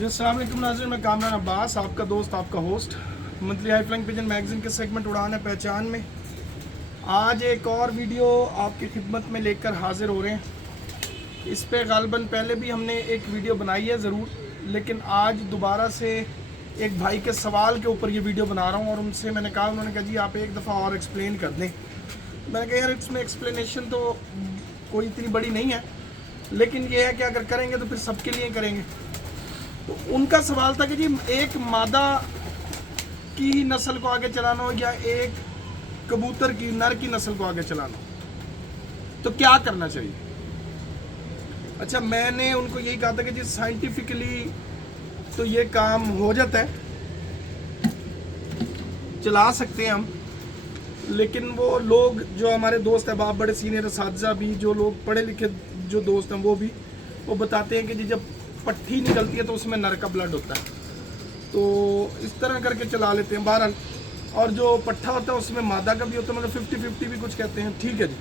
जी अस्सलाम वालेकुम नाज़रीन, मैं कामरान अब्बास, आपका दोस्त, आपका host monthly high flying pigeon magazine के सेगमेंट उड़ान है पहचान में आज एक और वीडियो आपकी खिदमत में लेकर हाज़िर हो रहे हैं। इस पे गालबन पहले भी हमने एक वीडियो बनाई है ज़रूर, लेकिन आज दोबारा से एक भाई के सवाल के ऊपर ये वीडियो बना रहा हूँ। और उनसे मैंने कहा, उन्होंने कहा जी आप एक दफ़ा और एक्सप्लेन कर दें। मैंने कहा यार इसमें एक्सप्लेनेशन तो कोई इतनी बड़ी नहीं है, लेकिन ये है कि अगर करेंगे तो फिर सबके लिए करेंगे। तो उनका सवाल था कि जी एक मादा की नस्ल को आगे चलाना हो या एक कबूतर की नर की नस्ल को आगे चलाना हो तो क्या करना चाहिए। अच्छा, मैंने उनको यही कहा था कि जी साइंटिफिकली तो ये काम हो जाता है, चला सकते हैं हम, लेकिन वो लोग जो हमारे दोस्त हैं, बाप बड़े सीनियर असातिज़ा भी, जो लोग पढ़े लिखे जो दोस्त हैं, वो बताते हैं कि जी जब पट्टी निकलती है तो उसमें नर का ब्लड होता है, तो इस तरह करके चला लेते हैं बहरहाल। और जो पट्ठा होता है उसमें मादा का भी होता है, मतलब 50-50 भी कुछ कहते हैं। ठीक है जी,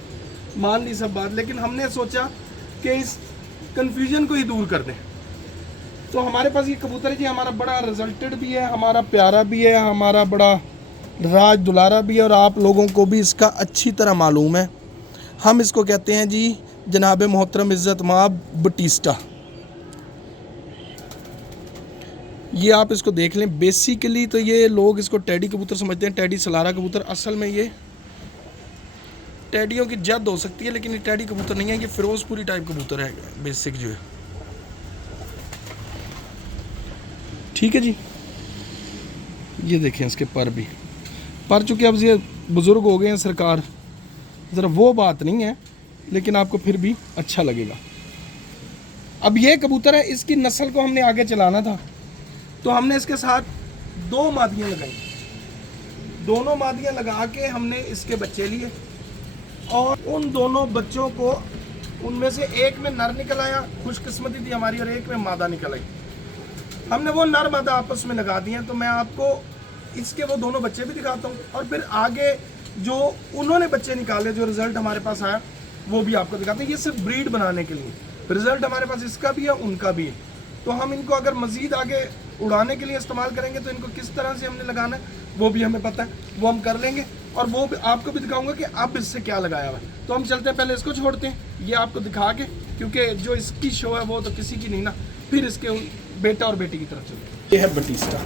मान ली सब बात, लेकिन हमने सोचा कि इस कन्फ्यूजन को ही दूर कर दें। तो हमारे पास ये कबूतर है जी, हमारा बड़ा रिजल्टेड भी है, हमारा प्यारा भी है, हमारा बड़ा राज दुलारा भी है, और आप लोगों को भी इसका अच्छी तरह मालूम है। हम इसको कहते हैं जी जनाब मोहतरम इज़्ज़त माब बटिस्टा। ये आप इसको देख लें। बेसिकली तो ये लोग इसको टैडी कबूतर समझते हैं, टैडी सलारा कबूतर। असल में ये टैडियों की जद हो सकती है, लेकिन ये टैडी कबूतर नहीं है, ये फिरोजपुरी टाइप कबूतर है बेसिक जो है। ठीक है जी, ये देखें इसके पर भी, पर चूँकि अब ये बुज़ुर्ग हो गए हैं सरकार, ज़रा वो बात नहीं है, लेकिन आपको फिर भी अच्छा लगेगा। अब ये कबूतर है, इसकी नस्ल को हमने आगे चलाना था, तो हमने इसके साथ 2 मादियाँ लगाई। दोनों मादियाँ लगा के हमने इसके बच्चे लिए, और उन दोनों बच्चों को, उनमें से एक में नर निकल आया, खुशकिस्मती थी हमारी, और एक में मादा निकल आई। हमने वो नर मादा आपस में लगा दिए। तो मैं आपको इसके वो दोनों बच्चे भी दिखाता हूँ, और फिर आगे जो उन्होंने बच्चे निकाले, जो रिज़ल्ट हमारे पास आया, वो भी आपको दिखाते हैं। ये सिर्फ ब्रीड बनाने के लिए, रिज़ल्ट हमारे पास इसका भी है, उनका भी है। तो हम इनको अगर मज़ीद आगे उड़ाने के लिए इस्तेमाल करेंगे तो इनको किस तरह से हमने लगाना है वो भी हमें पता है, वो हम कर लेंगे, और वो भी आपको भी दिखाऊंगा कि अब इससे क्या लगाया हुआ है। तो हम चलते हैं, पहले इसको छोड़ते हैं ये आपको दिखा के, क्योंकि जो इसकी शो है वो तो किसी की नहीं ना। फिर इसके बेटा और बेटी की तरफ चलते हैं। ये है बटिस्टा।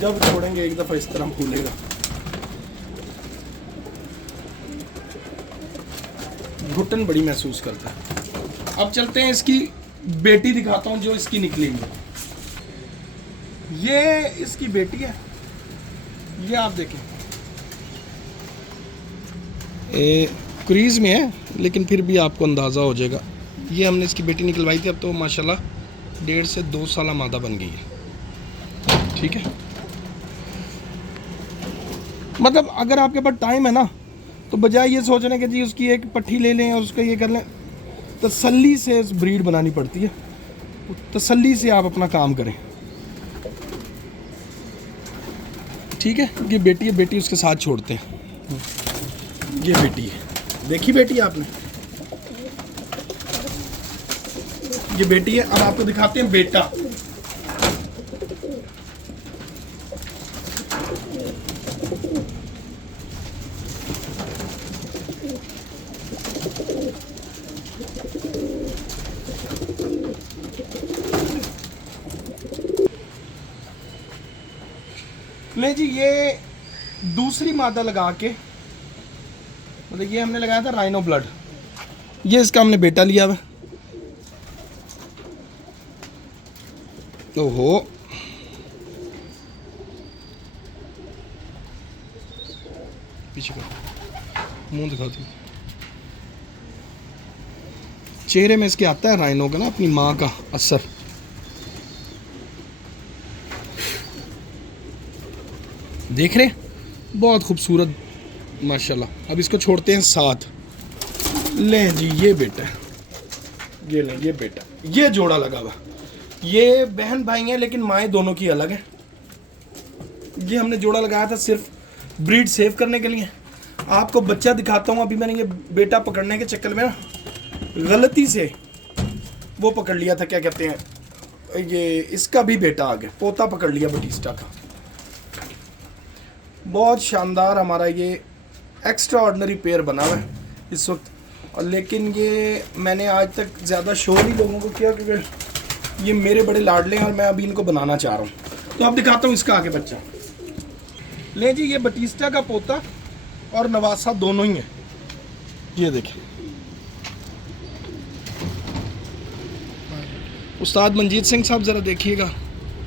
जब छोड़ेंगे एक दफ़ा इस तरह फूलेगा, घुटन बड़ी महसूस करता है। अब चलते हैं, इसकी बेटी दिखाता हूँ जो इसकी निकली है। ये इसकी बेटी है, ये आप देखें, क्रीज में है, लेकिन फिर भी आपको अंदाज़ा हो जाएगा। ये हमने इसकी बेटी निकलवाई थी, अब तो माशाल्लाह 1.5 से 2 साल मादा बन गई है। ठीक है, मतलब अगर आपके पास टाइम है ना, तो बजाय ये सोचने के जी उसकी एक पट्टी ले लें और उसका ये कर लें, तसल्ली से ब्रीड बनानी पड़ती है, तसल्ली से आप अपना काम करें। ठीक है, ये बेटी है, बेटी उसके साथ छोड़ते हैं। ये बेटी है, देखी बेटी आपने, ये बेटी है। अब आपको दिखाते हैं बेटा। ले जी, ये दूसरी मादा लगा के, मतलब ये हमने लगाया था राइनो ब्लड, ये इसका हमने बेटा लिया हुआ। ओहो, पीछे कर, मुंह दिखाती, चेहरे में इसके आता है राइनो का ना, अपनी माँ का असर। देख रहे, बहुत खूबसूरत माशाल्लाह। अब इसको छोड़ते हैं साथ। ले जी, ये बेटा, ये ले, ये बेटा, ये जोड़ा लगा हुआ। ये बहन भाई हैं, लेकिन माएँ दोनों की अलग है। ये हमने जोड़ा लगाया था सिर्फ ब्रीड सेव करने के लिए। आपको बच्चा दिखाता हूँ। अभी मैंने ये बेटा पकड़ने के चक्कर में ना गलती से वो पकड़ लिया था, क्या कहते हैं ये, इसका भी बेटा आ गया, पोता पकड़ लिया बटिस्टा का। बहुत शानदार हमारा ये एक्स्ट्रा ऑर्डिनरी पेयर बना हुआ है इस वक्त। और लेकिन ये मैंने आज तक ज़्यादा शो नहीं लोगों को किया, क्योंकि ये मेरे बड़े लाडले हैं और मैं अभी इनको बनाना चाह रहा हूँ। तो अब दिखाता हूँ इसका आगे बच्चा। ले जी, ये बटिस्टा का पोता और नवासा दोनों ही है। ये देखिए, उस्ताद मंजीत सिंह साहब ज़रा देखिएगा,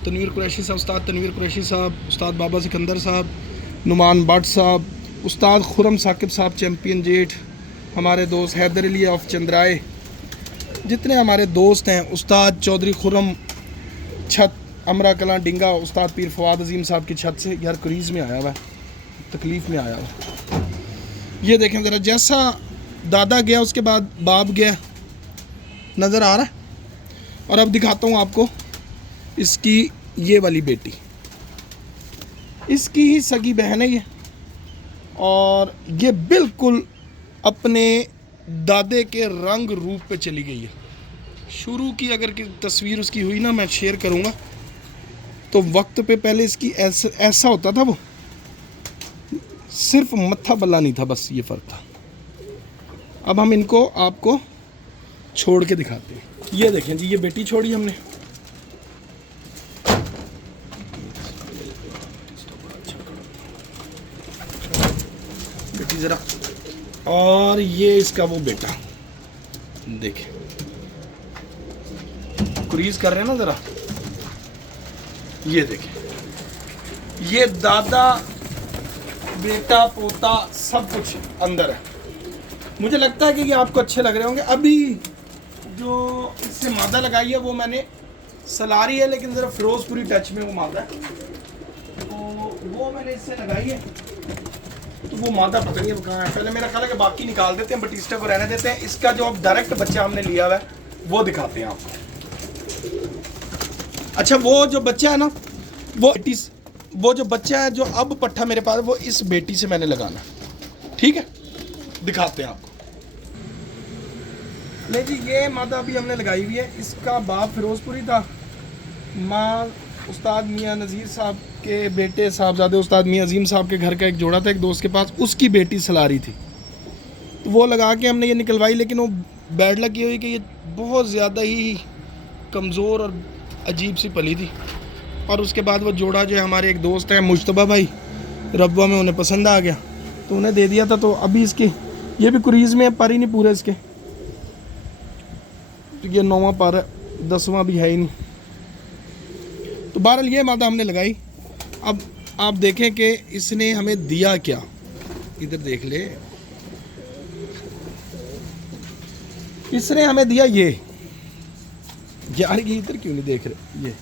तनवीर कुरैशी साहब, उस्ताद तनवीर कुरैशी साहब, उस्ताद बाबा सिकंदर साहब, नुमान भट्ट साहब, उस्ताद खुरम साकिब साहब चैम्पियन जेठ, हमारे दोस्त हैदर अली ऑफ चंद्राए, जितने हमारे दोस्त हैं, उस्ताद चौधरी खुरम छत अमरा कलां डिंगा, उस्ताद पीर फवाद अजीम साहब की छत से। यार कुरीज़ में आया हुआ है, तकलीफ़ में आया हुआ। ये देखें ज़रा, जैसा दादा गया उसके बाद बाप गया, नज़र आ रहा है। और अब दिखाता हूँ आपको इसकी ये वाली बेटी, इसकी ही सगी बहन है ये, और ये बिल्कुल अपने दादे के रंग रूप पे चली गई है। शुरू की अगर की तस्वीर उसकी हुई ना, मैं शेयर करूँगा, तो वक्त पे पहले इसकी ऐसा होता था, वो सिर्फ मत्था बल्ला नहीं था, बस ये फ़र्क था। अब हम इनको आपको छोड़ के दिखाते हैं। ये देखें जी, ये बेटी छोड़ी हमने, बेटी ज़रा, और ये इसका वो बेटा, देखें क्रीज कर रहे हैं ना ज़रा। ये देखें, ये दादा बेटा पोता सब कुछ अंदर है। मुझे लगता है कि ये आपको अच्छे लग रहे होंगे। अभी जो इससे मादा लगाई है वो मैंने सलारी है, लेकिन ज़रा फिरोजपुरी टच में वो मादा है, तो वो मैंने इससे लगाई है। तो वो मादा पता नहीं है कहाँ है। पहले मेरा ख्याल है कि बाकी निकाल देते हैं, बटिस्टा को रहने देते हैं। इसका जो अब डायरेक्ट बच्चा हमने लिया हुआ है वो दिखाते हैं आपको। अच्छा, वो जो बच्चा है ना, वो जो बच्चा है जो अब पट्ठा मेरे पास, वो इस बेटी से मैंने लगाना, ठीक है, दिखाते हैं आपको। नहीं जी, ये मादा अभी हमने लगाई हुई है। इसका बाप फिरोजपुरी था, माँ उस्ताद मियाँ नज़ीर साहब के बेटे साहबजादे उस्ताद मियाँ अजीम साहब के घर का एक जोड़ा था एक दोस्त के पास, उसकी बेटी सलारी थी, तो वो लगा के हमने ये निकलवाई। लेकिन वो बैड लग ये हुई कि ये बहुत ज़्यादा ही कमज़ोर और अजीब सी पली थी। और उसके बाद वो जोड़ा जो है, हमारे एक दोस्त हैं मुश्तबा भाई, रब्वा में उन्हें पसंद आ गया तो उन्हें दे दिया था। तो अभी इसकी ये भी कुरीज़ में पर ही नहीं पूरे इसके, तो ये 9वां पर है, 10वां भी है ही नहीं। तो बहरहाल ये मादा हमने लगाई। अब आप देखें कि इसने हमें दिया क्या, इधर देख ले, इसने हमें दिया ये, यार ये इधर क्यों नहीं देख रहे, ये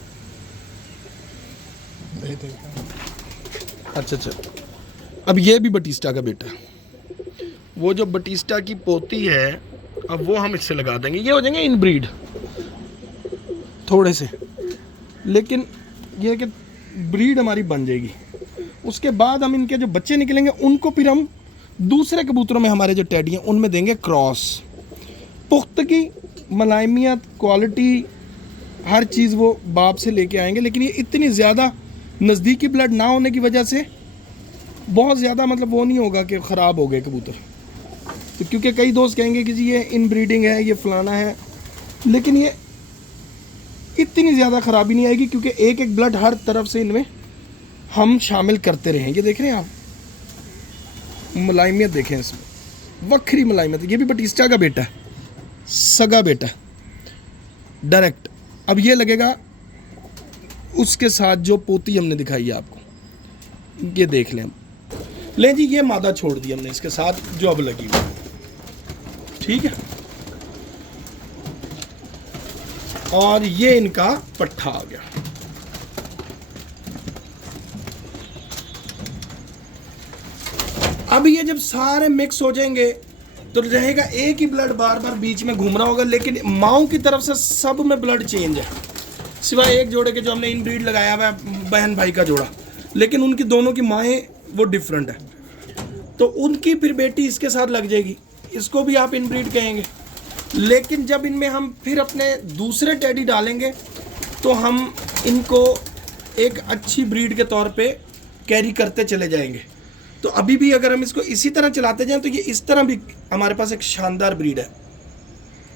अच्छा, अब ये भी बटिस्टा का बेटा है। वो जो बटिस्टा की पोती है, अब वो हम इससे लगा देंगे, ये हो जाएंगे इनब्रीड थोड़े से, लेकिन ये कि ब्रीड हमारी बन जाएगी। उसके बाद हम इनके जो बच्चे निकलेंगे उनको फिर हम दूसरे कबूतरों में, हमारे जो टैडी हैं उनमें देंगे क्रॉस। पुख्तगी, मलाइमियत, क्वालिटी, हर चीज़ वो बाप से लेके आएंगे। लेकिन ये इतनी ज़्यादा नज़दीकी ब्लड ना होने की वजह से बहुत ज़्यादा मतलब वो नहीं होगा कि ख़राब हो गए कबूतर। तो क्योंकि कई दोस्त कहेंगे कि जी ये इनब्रीडिंग है, ये फलाना है, लेकिन ये इतनी ज़्यादा ख़राबी नहीं आएगी क्योंकि एक एक ब्लड हर तरफ से इनमें हम शामिल करते रहें। ये देख रहे हैं आप, मलाइमियत देखें इसमें, वक्री मलाइमियत। ये भी बटिस्टा का बेटा है, सगा बेटा डायरेक्ट। अब ये लगेगा उसके साथ जो पोती हमने दिखाई है आपको, ये देख लें। लें जी, ये मादा छोड़ दी हमने इसके साथ जो अब लगी हुई, ठीक है। और ये इनका पट्ठा आ गया। अब ये जब सारे मिक्स हो जाएंगे तो रहेगा एक ही ब्लड बार बार बीच में घूम रहा होगा, लेकिन माओ की तरफ से सब में ब्लड चेंज है, सिवाय एक जोड़े के जो हमने इनब्रीड लगाया हुआ है, बहन भाई का जोड़ा, लेकिन उनकी दोनों की माएँ वो डिफरेंट है। तो उनकी फिर बेटी इसके साथ लग जाएगी, इसको भी आप इनब्रीड कहेंगे। लेकिन जब इनमें हम फिर अपने दूसरे टेडी डालेंगे तो हम इनको एक अच्छी ब्रीड के तौर पे कैरी करते चले जाएंगे। तो अभी भी अगर हम इसको इसी तरह चलाते जाएं तो ये इस तरह भी हमारे पास एक शानदार ब्रीड है।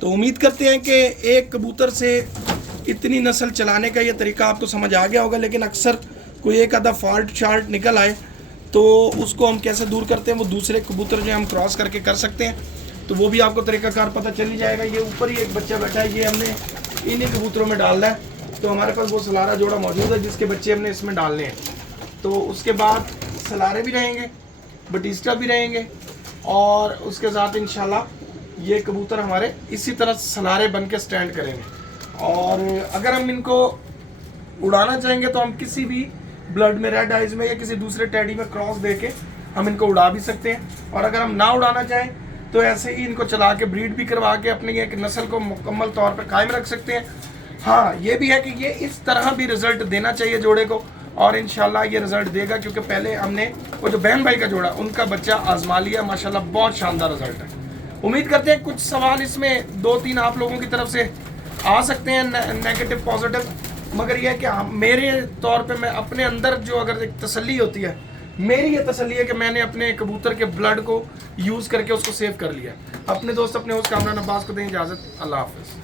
तो उम्मीद करते हैं कि एक कबूतर से इतनी नस्ल चलाने का ये तरीका आपको समझ आ गया होगा, लेकिन अक्सर कोई एक आधा फॉल्ट शाल्ट निकल आए तो उसको हम कैसे दूर करते हैं, वो दूसरे कबूतर जो हम क्रॉस करके कर सकते हैं, तो वो भी आपको तरीकाकार पता चल ही जाएगा। ये ऊपर ही एक बच्चा बैठा है, ये हमने इन्हीं कबूतरों में डालना है। तो हमारे पास वो सलारा जोड़ा मौजूद है जिसके बच्चे हमने इसमें डालने हैं। तो उसके बाद सलारे भी रहेंगे, बटिस्टा भी रहेंगे, और उसके साथ इंशाल्लाह ये कबूतर हमारे इसी तरह सलारे बन के स्टैंड करेंगे। और अगर हम इनको उड़ाना चाहेंगे तो हम किसी भी ब्लड में, रेड आइज में या किसी दूसरे टेडी में क्रॉस देके हम इनको उड़ा भी सकते हैं। और अगर हम ना उड़ाना चाहें तो ऐसे ही इनको चला के ब्रीड भी करवा के अपनी एक नस्ल को मुकम्मल तौर पर कायम रख सकते हैं। हाँ, ये भी है कि ये इस तरह भी रिजल्ट देना चाहिए जोड़े को, और इंशाल्लाह ये रिजल्ट देगा, क्योंकि पहले हमने वो जो बहन भाई का जोड़ा उनका बच्चा आजमा लिया, माशाल्लाह बहुत शानदार रिजल्ट है। उम्मीद करते हैं कुछ सवाल इसमें 2-3 आप लोगों की तरफ से आ सकते हैं, नेगेटिव पॉजिटिव, मगर यह है कि मेरे तौर पे मैं अपने अंदर जो अगर एक तसल्ली होती है, मेरी ये तसल्ली है कि मैंने अपने कबूतर के ब्लड को यूज़ करके उसको सेव कर लिया। अपने दोस्त अपने होस्ट कामरान अब्बास को दें इजाज़त। अल्लाह हाफ़िज़।